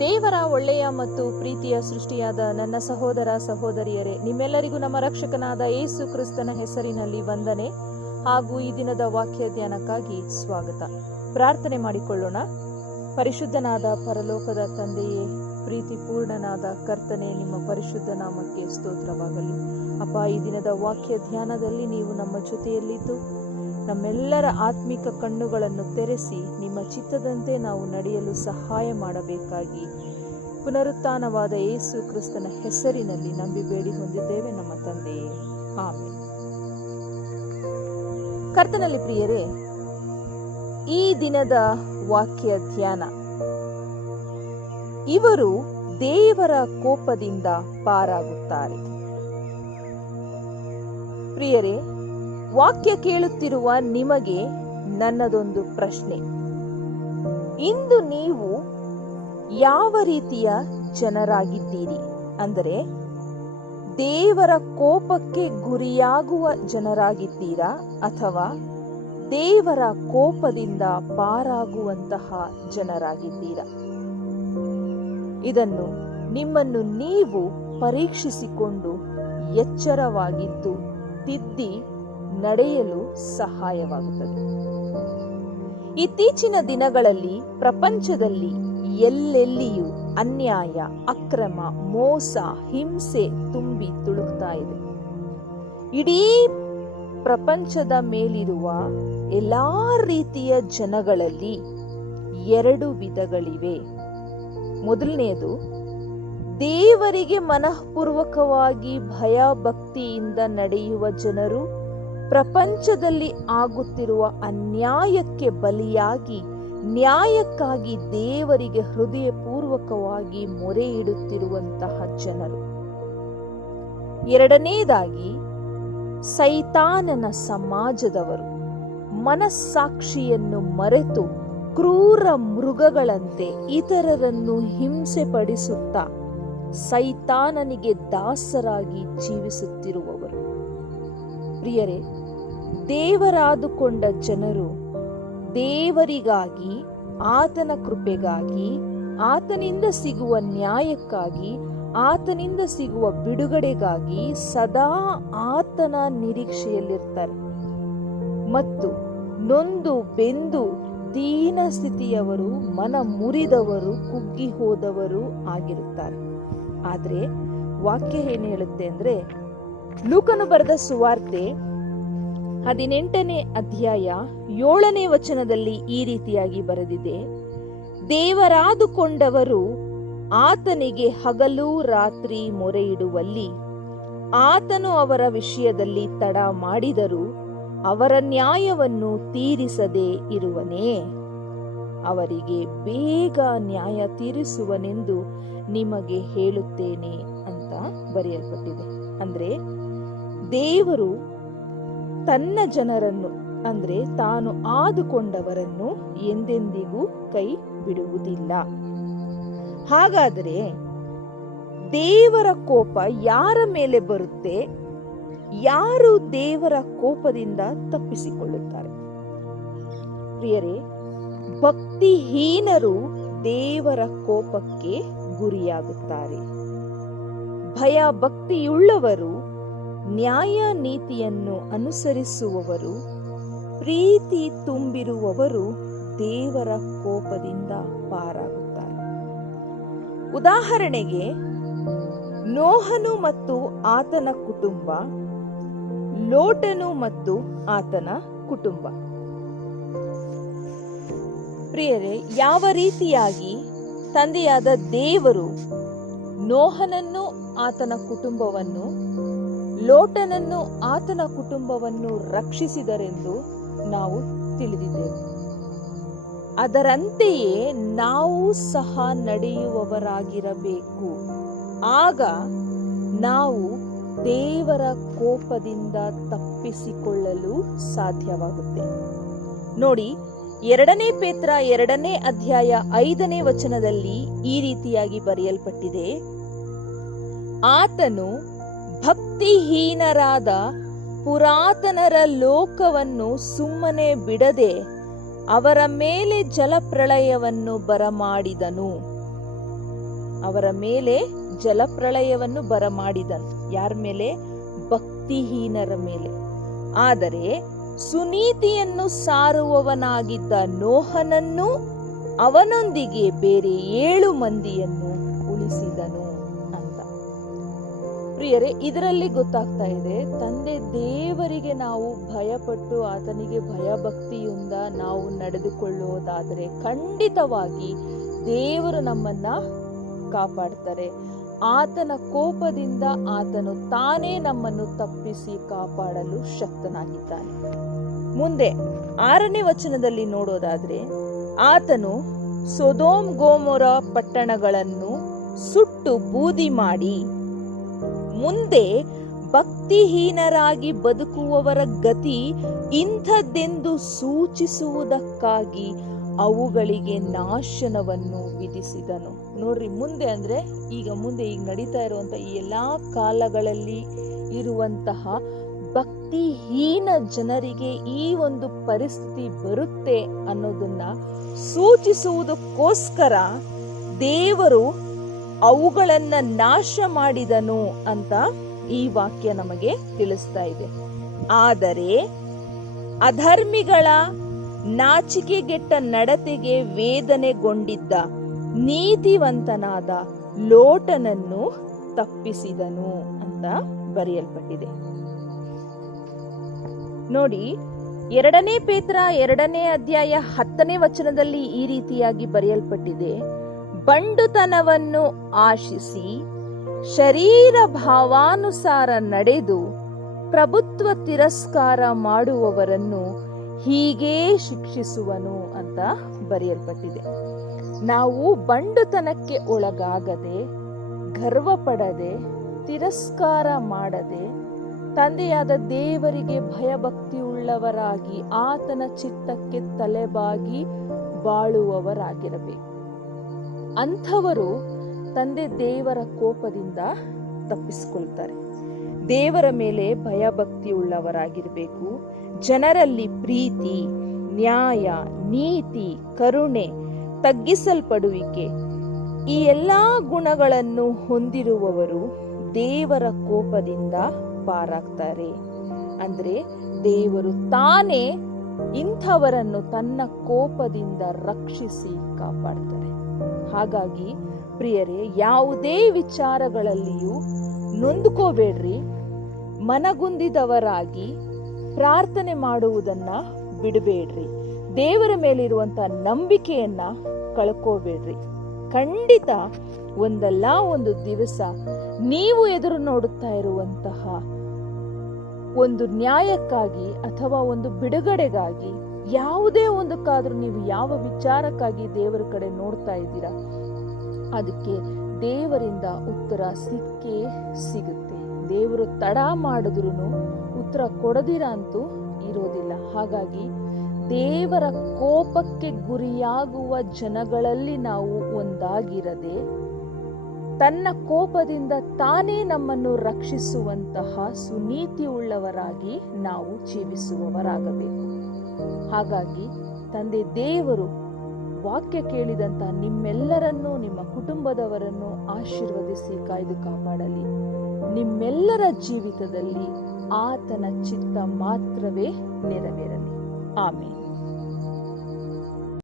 ದೇವರ ಒಳ್ಳೆಯ ಮತ್ತು ಪ್ರೀತಿಯ ಸೃಷ್ಟಿಯಾದ ನನ್ನ ಸಹೋದರ ಸಹೋದರಿಯರೇ, ನಿಮ್ಮೆಲ್ಲರಿಗೂ ನಮ್ಮ ರಕ್ಷಕನಾದ ಏಸು ಕ್ರಿಸ್ತನ ಹೆಸರಿನಲ್ಲಿ ವಂದನೆ ಹಾಗೂ ಈ ದಿನದ ವಾಕ್ಯ ಧ್ಯಾನಕ್ಕಾಗಿ ಸ್ವಾಗತ. ಪ್ರಾರ್ಥನೆ ಮಾಡಿಕೊಳ್ಳೋಣ. ಪರಿಶುದ್ಧನಾದ ಪರಲೋಕದ ತಂದೆಯೇ, ಪ್ರೀತಿಪೂರ್ಣನಾದ ಕರ್ತನೆ, ನಿಮ್ಮ ಪರಿಶುದ್ಧ ನಾಮಕ್ಕೆ ಸ್ತೋತ್ರವಾಗಲಿ. ಅಪ್ಪ, ಈ ದಿನದ ವಾಕ್ಯ ಧ್ಯಾನದಲ್ಲಿ ನೀವು ನಮ್ಮ ಜೊತೆಯಲ್ಲಿದ್ದು ನಮ್ಮೆಲ್ಲರ ಆತ್ಮಿಕ ಕಣ್ಣುಗಳನ್ನು ತೆರೆಸಿ ನಿಮ್ಮ ಚಿತ್ತದಂತೆ ನಾವು ನಡೆಯಲು ಸಹಾಯ ಮಾಡಬೇಕಾಗಿ. ಪುನರುತ್ಥಾನವಾದ ಯೇಸು ಕ್ರಿಸ್ತನ ಹೆಸರಿನಲ್ಲಿ ನಂಬಿ ಬೇಡಿ ಹೊಂದಿದ್ದೇವೆ ನಮ್ಮ ತಂದೆಯೇ ಆಮೇಲೆ ಕರ್ತನಲ್ಲಿ ಪ್ರಿಯರೇ, ಈ ದಿನದ ವಾಕ್ಯ ಧ್ಯಾನ. ಇವರು ದೇವರ ಕೋಪದಿಂದ ಪಾರಾಗುತ್ತಾರೆ. ಪ್ರಿಯರೇ ವಾಕ್ಯ ಕೇಳುತ್ತಿರುವ ನಿಮಗೆ ನನ್ನದೊಂದು ಪ್ರಶ್ನೆ. ಇಂದು ನೀವು ಯಾವ ರೀತಿಯ ಜನರಾಗಿದ್ದೀರಿ? ಅಂದರೆ, ದೇವರ ಕೋಪಕ್ಕೆ ಗುರಿಯಾಗುವ ಜನರಾಗಿದ್ದೀರಾ? ಅಥವಾ ದೇವರ ಕೋಪದಿಂದ ಪಾರಾಗುವಂತಹ ಜನರಾಗಿದ್ದೀರಾ? ಇದನ್ನು ನಿಮ್ಮನ್ನು ನೀವು ಪರೀಕ್ಷಿಸಿಕೊಂಡು ಎಚ್ಚರವಾಗಿದ್ದು ತಿದ್ದಿ ನಡೆಯಲು ಸಹಾಯವಾಗುತ್ತದೆ. ಇತ್ತೀಚಿನ ದಿನಗಳಲ್ಲಿ ಪ್ರಪಂಚದಲ್ಲಿ ಎಲ್ಲೆಲ್ಲಿಯೂ ಅನ್ಯಾಯ, ಅಕ್ರಮ, ಮೋಸ, ಹಿಂಸೆ ತುಂಬಿ ತುಳುಕ್ತಾ ಇದೆ. ಇಡೀ ಪ್ರಪಂಚದ ಮೇಲಿರುವ ಎಲ್ಲ ರೀತಿಯ ಜನಗಳಲ್ಲಿ ಎರಡು ವಿಧಗಳಿವೆ. ಮೊದಲನೆಯದು, ದೇವರಿಗೆ ಮನಃಪೂರ್ವಕವಾಗಿ ಭಯ ಭಕ್ತಿಯಿಂದ ನಡೆಯುವ ಜನರು ಪ್ರಪಂಚದಲ್ಲಿ ಆಗುತ್ತಿರುವ ಅನ್ಯಾಯಕ್ಕೆ ಬಲಿಯಾಗಿ, ನ್ಯಾಯಕ್ಕಾಗಿ ದೇವರಿಗೆ ಹೃದಯಪೂರ್ವಕವಾಗಿ ಮೊರೆ ಇಡುತ್ತಿರುವಂತಹ ಜನರು. ಎರಡನೇದಾಗಿ, ಸೈತಾನನ ಸಮಾಜದವರು ಮನಸ್ಸಾಕ್ಷಿಯನ್ನು ಮರೆತು ಕ್ರೂರ ಮೃಗಗಳಂತೆ ಇತರರನ್ನು ಹಿಂಸೆ ಪಡಿಸುತ್ತಾ ಸೈತಾನನಿಗೆ ದಾಸರಾಗಿ ಜೀವಿಸುತ್ತಿರುವವರು. ಪ್ರಿಯರೇ, ದೇವರಾದುಕೊಂಡ ಜನರು ದೇವರಿಗಾಗಿ, ಆತನ ಕೃಪೆಗಾಗಿ, ಆತನಿಂದ ಸಿಗುವ ನ್ಯಾಯಕ್ಕಾಗಿ, ಆತನಿಂದ ಸಿಗುವ ಬಿಡುಗಡೆಗಾಗಿ ಸದಾ ಆತನ ನಿರೀಕ್ಷೆಯಲ್ಲಿರ್ತಾರೆ. ಮತ್ತು ನೊಂದು ಬೆಂದು ದೀನ ಸ್ಥಿತಿಯವರು, ಮನ ಮುರಿದವರು, ಕುಗ್ಗಿ ಹೋದವರು ಆಗಿರುತ್ತಾರೆ. ಆದರೆ ವಾಕ್ಯ ಏನು ಹೇಳುತ್ತೆ ಅಂದ್ರೆ ಲೂಕನು ಬರೆದ ಸುವಾರ್ತೆ ಹದಿನೆಂಟನೇ ಅಧ್ಯಾಯ ಏಳನೇ ವಚನದಲ್ಲಿ ಈ ರೀತಿಯಾಗಿ ಬರೆದಿದೆ. ದೇವರಾದುಕೊಂಡವರು ಆತನಿಗೆ ಹಗಲು ರಾತ್ರಿ ಮೊರೆಯಿಡುವಲ್ಲಿ ಆತನು ಅವರ ವಿಷಯದಲ್ಲಿ ತಡ ಮಾಡಿದರೂ ಅವರ ನ್ಯಾಯವನ್ನು ತೀರಿಸದೆ ಇರುವನೇ. ಅವರಿಗೆ ಬೇಗ ನ್ಯಾಯ ತೀರಿಸುವನೆಂದು ನಿಮಗೆ ಹೇಳುತ್ತೇನೆ ಅಂತ ಬರೆಯಲ್ಪಟ್ಟಿದೆ. ಅಂದ್ರೆ ದೇವರು ತನ್ನ ಜನರನ್ನು, ಅಂದ್ರೆ ತಾನು ಆದುಕೊಂಡವರನ್ನು ಎಂದೆಂದಿಗೂ ಕೈ ಬಿಡುವುದಿಲ್ಲ ಹಾಗಾದರೆ ದೇವರ ಕೋಪ ಯಾರ ಮೇಲೆ ಬರುತ್ತೆ? ಯಾರು ದೇವರ ಕೋಪದಿಂದ ತಪ್ಪಿಸಿಕೊಳ್ಳುತ್ತಾರೆ? ಪ್ರಿಯರೇ, ಭಕ್ತಿಹೀನರು ದೇವರ ಕೋಪಕ್ಕೆ ಗುರಿಯಾಗುತ್ತಾರೆ. ಭಯ ಭಕ್ತಿಯುಳ್ಳವರು ನ್ಯಾಯ ನೀತಿಯನ್ನು ಅನುಸರಿಸುವವರು, ಪ್ರೀತಿ ತುಂಬಿರುವವರು ದೇವರ ಕೋಪದಿಂದ ಪಾರಾಗುತ್ತಾರೆ. ಉದಾಹರಣೆಗೆ, ನೋಹನು ಮತ್ತು ಆತನ ಕುಟುಂಬ, ಲೋಟನು ಮತ್ತು ಆತನ ಕುಟುಂಬ. ಪ್ರಿಯರೇ, ಯಾವ ರೀತಿಯಾಗಿ ತಂದೆಯಾದ ದೇವರು ನೋಹನನ್ನು, ಆತನ ಕುಟುಂಬವನ್ನು ಲೋಟನನ್ನು ಆತನ ಕುಟುಂಬವನ್ನು ರಕ್ಷಿಸಿದರೆಂದು ನಾವು ತಿಳಿದಿದ್ದೇವೆ. ಅದರಂತೆಯೇ ನಾವು ಸಹ ನಡೆಯುವವರಾಗಿರಬೇಕು. ಆಗ ನಾವು ದೇವರ ಕೋಪದಿಂದ ತಪ್ಪಿಸಿಕೊಳ್ಳಲು ಸಾಧ್ಯವಾಗುತ್ತೆ. ನೋಡಿ, ಎರಡನೇ ಪೇತ್ರ ಎರಡನೇ ಅಧ್ಯಾಯ ಐದನೇ ವಚನದಲ್ಲಿ ಈ ರೀತಿಯಾಗಿ ಬರೆಯಲ್ಪಟ್ಟಿದೆ. ಆತನು ಭಕ್ತಿಹೀನರಾದ ಪುರಾತನರ ಲೋಕವನ್ನು ಸುಮ್ಮನೆ ಬಿಡದೆ ಅವರ ಮೇಲೆ ಜಲಪ್ರಳಯವನ್ನು ಬರಮಾಡಿದನು. ಅವರ ಮೇಲೆ ಜಲಪ್ರಳಯವನ್ನು ಬರಮಾಡಿದನು. ಯಾರ ಮೇಲೆ? ಭಕ್ತಿಹೀನರ ಮೇಲೆ. ಆದರೆ ಸುನೀತಿಯನ್ನು ಸಾರುವವನಾಗಿದ್ದ ನೋಹನನ್ನು ಅವನೊಂದಿಗೆ ಬೇರೆ ಏಳು ಮಂದಿಯನ್ನು ಉಳಿಸಿದನು. ಪ್ರಿಯರೇ, ಇದರಲ್ಲಿ ಗೊತ್ತಾಗ್ತಾ ಇದೆ, ತಂದೆ ದೇವರಿಗೆ ನಾವು ಭಯಪಟ್ಟು ಆತನಿಗೆ ಭಯಭಕ್ತಿಯಿಂದ ನಾವು ನಡೆದುಕೊಳ್ಳುವುದಾದರೆ ಖಂಡಿತವಾಗಿ ದೇವರು ನಮ್ಮನ್ನ ಕಾಪಾಡ್ತಾರೆ. ಆತನ ಕೋಪದಿಂದ ಆತನು ತಾನೇ ನಮ್ಮನ್ನು ತಪ್ಪಿಸಿ ಕಾಪಾಡಲು ಶಕ್ತನಾಗಿದ್ದಾನೆ. ಮುಂದೆ ಆರನೇ ವಚನದಲ್ಲಿ ನೋಡೋದಾದ್ರೆ, ಆತನು ಸೊದೋಮ್ ಗೋಮೊರ ಪಟ್ಟಣಗಳನ್ನು ಸುಟ್ಟು ಬೂದಿ ಮಾಡಿ ಮುಂದೆ ಭಕ್ತಿಹೀನರಾಗಿ ಬದುಕುವವರ ಗತಿ ಇಂಥದ್ದೆಂದು ಸೂಚಿಸುವುದಕ್ಕಾಗಿ ಅವುಗಳಿಗೆ ನಾಶನವನ್ನು ವಿಧಿಸಿದನು. ನೋಡ್ರಿ, ಮುಂದೆ ಅಂದ್ರೆ ಈಗ ಮುಂದೆ ಈಗ ನಡೀತಾ ಇರುವಂತ ಈ ಎಲ್ಲಾ ಕಾಲಗಳಲ್ಲಿ ಇರುವಂತಹ ಭಕ್ತಿಹೀನ ಜನರಿಗೆ ಈ ಒಂದು ಪರಿಸ್ಥಿತಿ ಬರುತ್ತೆ ಅನ್ನೋದನ್ನ ಸೂಚಿಸುವುದಕ್ಕೋಸ್ಕರ ದೇವರು ಅವುಗಳನ್ನ ನಾಶ ಮಾಡಿದನು ಅಂತ ಈ ವಾಕ್ಯ ನಮಗೆ ತಿಳಿಸ್ತಾ ಇದೆ. ಆದರೆ ಅಧರ್ಮಿಗಳ ನಾಚಿಕೆಗೆಟ್ಟ ನಡತೆಗೆ ವೇದನೆಗೊಂಡಿದ್ದ ನೀತಿವಂತನಾದ ಲೋಟನನ್ನು ತಪ್ಪಿಸಿದನು ಅಂತ ಬರೆಯಲ್ಪಟ್ಟಿದೆ. ನೋಡಿ, ಎರಡನೇ ಪೇತ್ರ ಎರಡನೇ ಅಧ್ಯಾಯ ಹತ್ತನೇ ವಚನದಲ್ಲಿ ಈ ರೀತಿಯಾಗಿ ಬರೆಯಲ್ಪಟ್ಟಿದೆ. ಬಂಡುತನವನ್ನು ಆಶಿಸಿ ಶರೀರ ಭಾವಾನುಸಾರ ನಡೆದು ಪ್ರಭುತ್ವ ತಿರಸ್ಕಾರ ಮಾಡುವವರನ್ನು ಹೀಗೇ ಶಿಕ್ಷಿಸುವನು ಅಂತ ಬರೆಯಲ್ಪಟ್ಟಿದೆ. ನಾವು ಬಂಡುತನಕ್ಕೆ ಒಳಗಾಗದೆ, ಗರ್ವಪಡದೆ, ತಿರಸ್ಕಾರ ಮಾಡದೆ, ತಂದೆಯಾದ ದೇವರಿಗೆ ಭಯಭಕ್ತಿಯುಳ್ಳವರಾಗಿ ಆತನ ಚಿತ್ತಕ್ಕೆ ತಲೆಬಾಗಿ ಬಾಳುವವರಾಗಿರಬೇಕು. ಅಂಥವರು ತಂದೆ ದೇವರ ಕೋಪದಿಂದ ತಪ್ಪಿಸಿಕೊಳ್ತಾರೆ. ದೇವರ ಮೇಲೆ ಭಯಭಕ್ತಿಯುಳ್ಳವರಾಗಿರಬೇಕು. ಜನರಲ್ಲಿ ಪ್ರೀತಿ, ನ್ಯಾಯ, ನೀತಿ, ಕರುಣೆ ತಗ್ಗಿಸಲ್ಪಡುವಿಕೆ. ಈ ಎಲ್ಲ ಗುಣಗಳನ್ನು ಹೊಂದಿರುವವರು ದೇವರ ಕೋಪದಿಂದ ಪಾರಾಗ್ತಾರೆ. ಅಂದರೆ ದೇವರು ತಾನೇ ಇಂಥವರನ್ನು ತನ್ನ ಕೋಪದಿಂದ ರಕ್ಷಿಸಿ ಕಾಪಾಡ್ತಾರೆ. ಹಾಗಾಗಿ ಪ್ರಿಯರೇ, ಯಾವುದೇ ವಿಚಾರಗಳಲ್ಲಿಯೂ ನೊಂದ್ಕೋಬೇಡ್ರಿ. ಮನಗುಂದಿದವರಾಗಿ ಪ್ರಾರ್ಥನೆ ಮಾಡುವುದನ್ನ ಬಿಡಬೇಡ್ರಿ. ದೇವರ ಮೇಲಿರುವಂತ ನಂಬಿಕೆಯನ್ನ ಕಳ್ಕೋಬೇಡ್ರಿ. ಖಂಡಿತ ಒಂದಲ್ಲ ಒಂದು ದಿವಸ ನೀವು ಎದುರು ನೋಡುತ್ತಾ ಇರುವಂತಹ ಒಂದು ನ್ಯಾಯಕ್ಕಾಗಿ ಅಥವಾ ಒಂದು ಬಿಡುಗಡೆಗಾಗಿ ಯಾವುದೇ ಒಂದಕ್ಕಾದ್ರೂ ನೀವು ಯಾವ ವಿಚಾರಕ್ಕಾಗಿ ದೇವರ ಕಡೆ ನೋಡ್ತಾ ಇದ್ದೀರಾ? ಅದಕ್ಕೆ ದೇವರಿಂದ ಉತ್ತರ ಸಿಕ್ಕೇ ಸಿಗುತ್ತೆ. ದೇವರು ತಡ ಮಾಡಿದ್ರು ಉತ್ತರ ಕೊಡದಿರ ಅಂತೂ ಇರೋದಿಲ್ಲ. ಹಾಗಾಗಿ ದೇವರ ಕೋಪಕ್ಕೆ ಗುರಿಯಾಗುವ ಜನಗಳಲ್ಲಿ ನಾವು ಒಂದಾಗಿರದೆ ತನ್ನ ಕೋಪದಿಂದ ತಾನೇ ನಮ್ಮನ್ನು ರಕ್ಷಿಸುವಂತಹ ಸುನೀತಿ ಉಳ್ಳವರಾಗಿ ನಾವು ಜೀವಿಸುವವರಾಗಬೇಕು. ಹಾಗಾಗಿ ತಂದೆ ದೇವರು ವಾಕ್ಯ ಕೇಳಿದಂತ ನಿಮ್ಮೆಲ್ಲರನ್ನೂ, ನಿಮ್ಮ ಕುಟುಂಬದವರನ್ನು ಆಶೀರ್ವದಿಸಿ, ಕಾಯ್ದು ಕಾಪಾಡಲಿ. ನಿಮ್ಮೆಲ್ಲರ ಜೀವಿತದಲ್ಲಿ ಆತನ ಚಿತ್ತ ಮಾತ್ರವೇ ನೆರವೇರಲಿ. ಆಮೇಲೆ